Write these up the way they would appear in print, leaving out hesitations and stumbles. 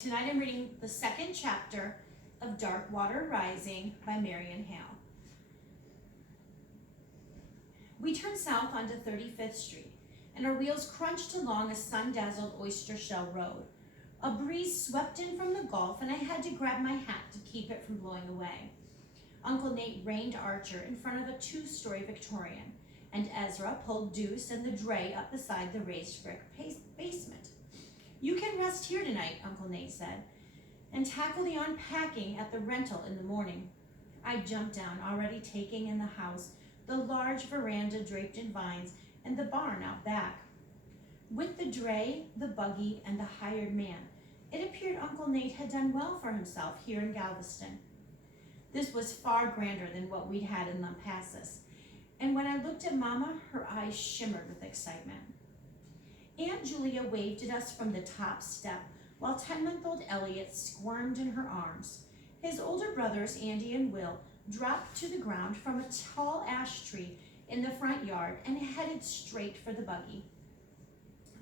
Tonight I'm reading the second chapter of Dark Water Rising by Marian Hale. We turned south onto 35th Street, and our wheels crunched along a sun-dazzled oyster shell road. A breeze swept in from the Gulf, and I had to grab my hat to keep it from blowing away. Uncle Nate reined Archer in front of a two-story Victorian, and Ezra pulled Deuce and the dray up beside the raised brick basement. "You can rest here tonight," Uncle Nate said, "and tackle the unpacking at the rental in the morning." I jumped down, already taking in the house, the large veranda draped in vines, and the barn out back. With the dray, the buggy, and the hired man, it appeared Uncle Nate had done well for himself here in Galveston. This was far grander than what we'd had in Lampasas, and when I looked at Mama, her eyes shimmered with excitement. Aunt Julia waved at us from the top step, while 10-month-old Elliot squirmed in her arms. His older brothers, Andy and Will, dropped to the ground from a tall ash tree in the front yard and headed straight for the buggy.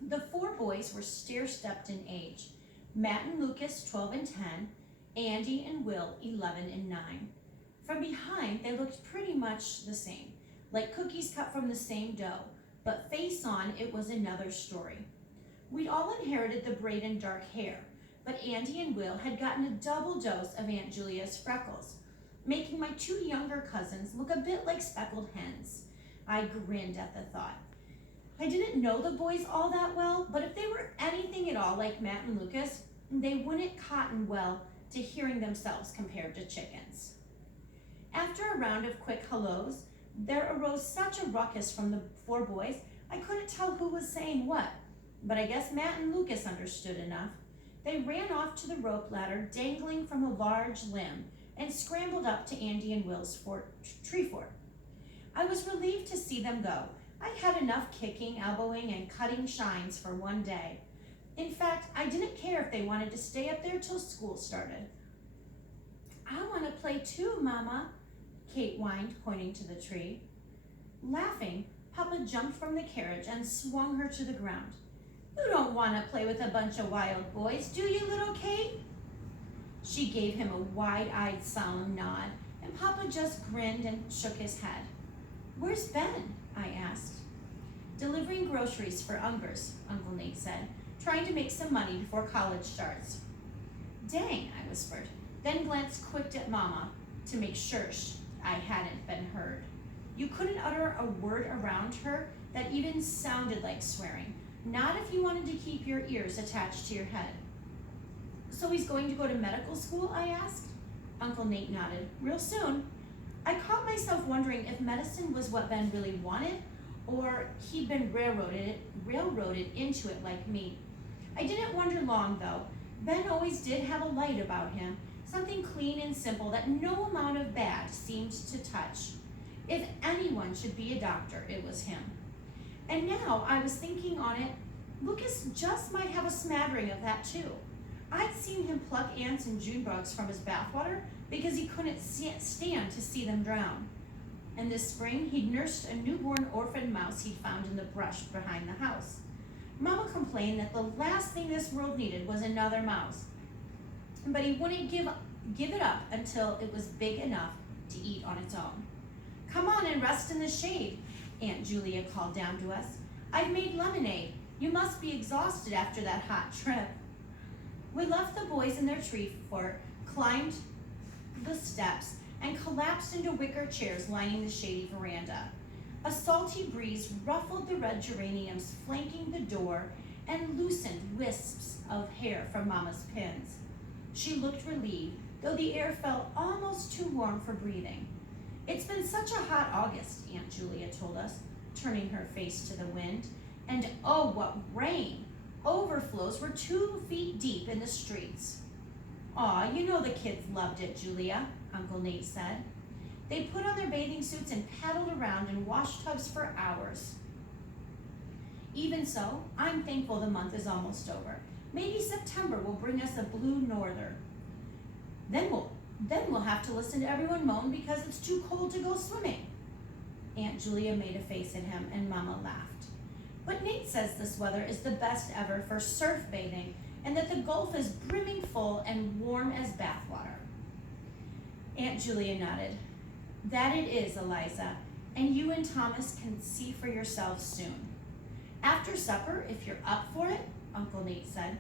The four boys were stair-stepped in age. Matt and Lucas, 12 and 10, Andy and Will, 11 and 9. From behind, they looked pretty much the same, like cookies cut from the same dough, but face on, it was another story. We'd all inherited the braid and dark hair, but Andy and Will had gotten a double dose of Aunt Julia's freckles, making my two younger cousins look a bit like speckled hens. I grinned at the thought. I didn't know the boys all that well, but if they were anything at all like Matt and Lucas, they wouldn't cotton well to hearing themselves compared to chickens. After a round of quick hellos, there arose such a ruckus from the four boys, I couldn't tell who was saying what, but I guess Matt and Lucas understood enough. They ran off to the rope ladder dangling from a large limb and scrambled up to Andy and Will's tree fort. I was relieved to see them go. I'd had enough kicking, elbowing, and cutting shines for one day. In fact, I didn't care if they wanted to stay up there till school started. "I want to play too, Mama," Kate whined, pointing to the tree. Laughing, Papa jumped from the carriage and swung her to the ground. "You don't want to play with a bunch of wild boys, do you, little Kate?" She gave him a wide-eyed, solemn nod, and Papa just grinned and shook his head. "Where's Ben?" I asked. "Delivering groceries for Ungers," Uncle Nate said, "trying to make some money before college starts." "Dang," I whispered, then glanced quick at Mama to make sure I hadn't been heard. You couldn't utter a word around her that even sounded like swearing, not if you wanted to keep your ears attached to your head. "So he's going to go to medical school?" I asked. Uncle Nate nodded. "Real soon." I caught myself wondering if medicine was what Ben really wanted, or he'd been railroaded into it like me. I didn't wonder long, though. Ben always did have a light about him, something clean and simple that no amount of bad seemed to touch. If anyone should be a doctor, it was him. And now I was thinking on it, Lucas just might have a smattering of that too. I'd seen him pluck ants and June bugs from his bathwater because he couldn't stand to see them drown. And this spring, he'd nursed a newborn orphan mouse he'd found in the brush behind the house. Mama complained that the last thing this world needed was another mouse, but he wouldn't give it up until it was big enough to eat on its own. "Come on and rest in the shade," Aunt Julia called down to us. "I've made lemonade. You must be exhausted after that hot trip." We left the boys in their tree fort, climbed the steps, and collapsed into wicker chairs lining the shady veranda. A salty breeze ruffled the red geraniums flanking the door and loosened wisps of hair from Mama's pins. She looked relieved, though the air felt almost too warm for breathing. "It's been such a hot August," Aunt Julia told us, turning her face to the wind. "And oh, what rain! Overflows were 2 feet deep in the streets." "Aw, you know the kids loved it, Julia," Uncle Nate said. "They put on their bathing suits and paddled around in wash tubs for hours." Even so, I'm thankful the month is almost over. Maybe September will bring us a blue norther. Then we'll have to listen to everyone moan because it's too cold to go swimming. Aunt Julia made a face at him, and Mama laughed. "But Nate says this weather is the best ever for surf bathing, and that the Gulf is brimming full and warm as bathwater. Aunt Julia nodded. That it is, Eliza, and you and Thomas can see for yourselves soon. After supper, if you're up for it, Uncle Nate said.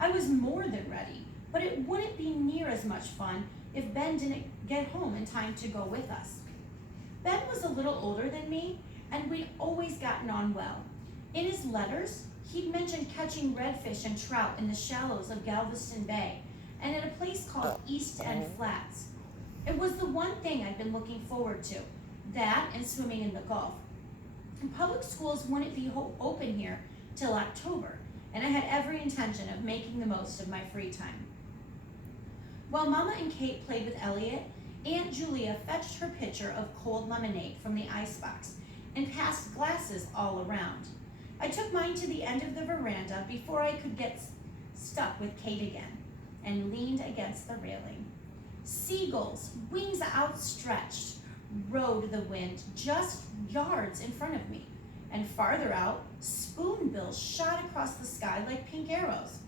I was more than ready, but it wouldn't be near as much fun if Ben didn't get home in time to go with us. Ben was a little older than me, and we'd always gotten on well. In his letters, he'd mentioned catching redfish and trout in the shallows of Galveston Bay and at a place called East End Flats. It was the one thing I'd been looking forward to, that and swimming in the Gulf. And public schools wouldn't be open here till October, and I had every intention of making the most of my free time. While Mama and Kate played with Elliot, Aunt Julia fetched her pitcher of cold lemonade from the icebox and passed glasses all around. I took mine to the end of the veranda before I could get stuck with Kate again and leaned against the railing. Seagulls, wings outstretched, rode the wind just yards in front of me, and farther out, spoonbills shot across the sky like pink arrows.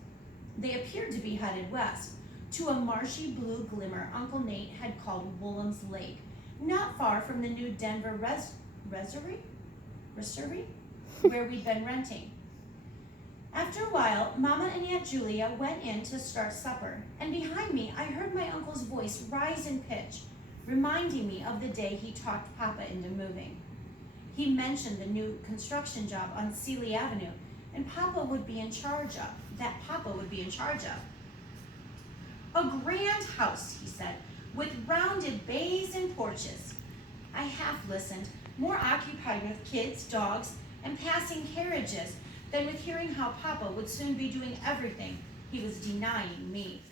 They appeared to be headed west, to a marshy blue glimmer Uncle Nate had called Woolham's Lake, not far from the new Denver Reservoir, where we'd been renting. After a while, Mama and Aunt Julia went in to start supper, and behind me I heard my uncle's voice rise in pitch, reminding me of the day he talked Papa into moving. He mentioned the new construction job on Sealy Avenue, and Papa would be in charge of. A grand house, he said, with rounded bays and porches. I half listened, more occupied with kids, dogs, and passing carriages than with hearing how Papa would soon be doing everything he was denying me.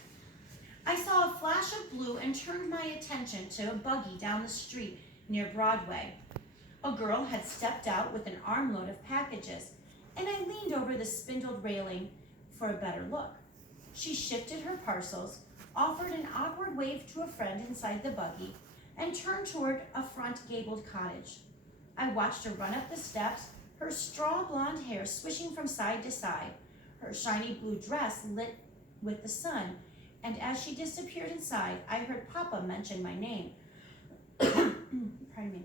I saw a flash of blue and turned my attention to a buggy down the street near Broadway. A girl had stepped out with an armload of packages, and I leaned over the spindled railing for a better look. She shifted her parcels, offered an awkward wave to a friend inside the buggy, and turned toward a front gabled cottage. I watched her run up the steps, her straw blonde hair swishing from side to side, her shiny blue dress lit with the sun, and as she disappeared inside, I heard Papa mention my name. Pardon me.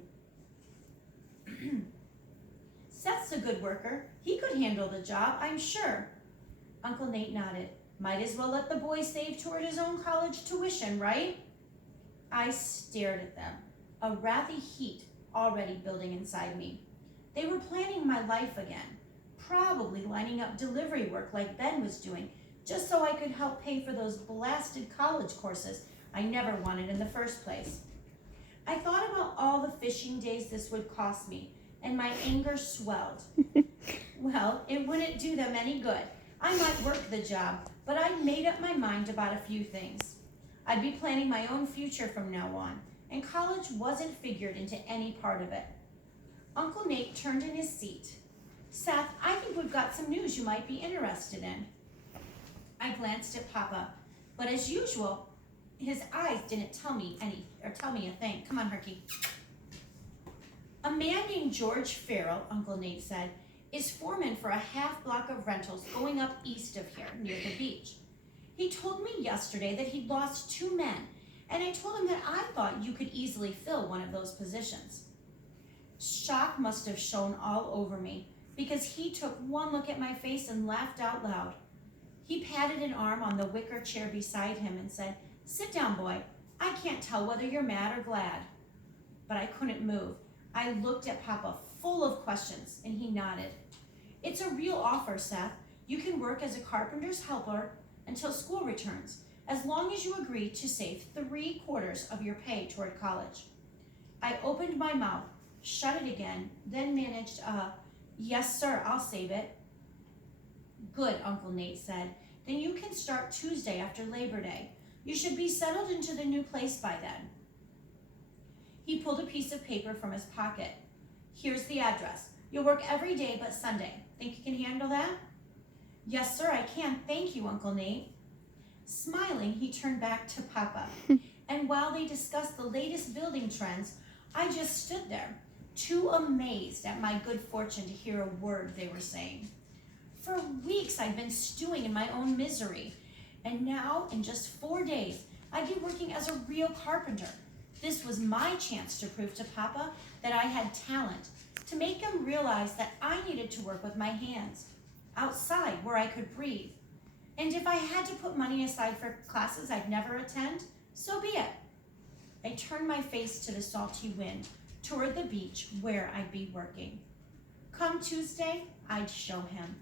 Seth's a good worker. He could handle the job, I'm sure. Uncle Nate nodded. Might as well let the boy save toward his own college tuition, right? I stared at them, a wrathy heat already building inside me. They were planning my life again, probably lining up delivery work like Ben was doing, just so I could help pay for those blasted college courses I never wanted in the first place. I thought about all the fishing days this would cost me, and my anger swelled. Well, it wouldn't do them any good. I might work the job, but I'd made up my mind about a few things. I'd be planning my own future from now on, and college wasn't figured into any part of it. Uncle Nate turned in his seat. Seth, I think we've got some news you might be interested in. I glanced at Papa, but as usual, his eyes didn't tell me a thing. Come on, Herky. A man named George Farrell, Uncle Nate said, is foreman for a half block of rentals going up east of here, near the beach. He told me yesterday that he'd lost 2 men, and I told him that I thought you could easily fill one of those positions. Shock must have shone all over me, because he took one look at my face and laughed out loud. He patted an arm on the wicker chair beside him and said, "Sit down, boy. I can't tell whether you're mad or glad." But I couldn't move. I looked at Papa full of questions, and he nodded. It's a real offer, Seth. You can work as a carpenter's helper until school returns, as long as you agree to save 3/4 of your pay toward college. I opened my mouth, shut it again, then managed a, "Yes, sir, I'll save it." Good, Uncle Nate said. Then you can start Tuesday after Labor Day. You should be settled into the new place by then. He pulled a piece of paper from his pocket. Here's the address. You'll work every day but Sunday. Think you can handle that? Yes, sir, I can. Thank you, Uncle Nate. Smiling, he turned back to Papa. And while they discussed the latest building trends, I just stood there, too amazed at my good fortune to hear a word they were saying. For weeks I'd been stewing in my own misery. And now, in just 4 days, I'd be working as a real carpenter. This was my chance to prove to Papa that I had talent, to make him realize that I needed to work with my hands, outside where I could breathe. And if I had to put money aside for classes I'd never attend, so be it. I turned my face to the salty wind, toward the beach where I'd be working. Come Tuesday, I'd show him.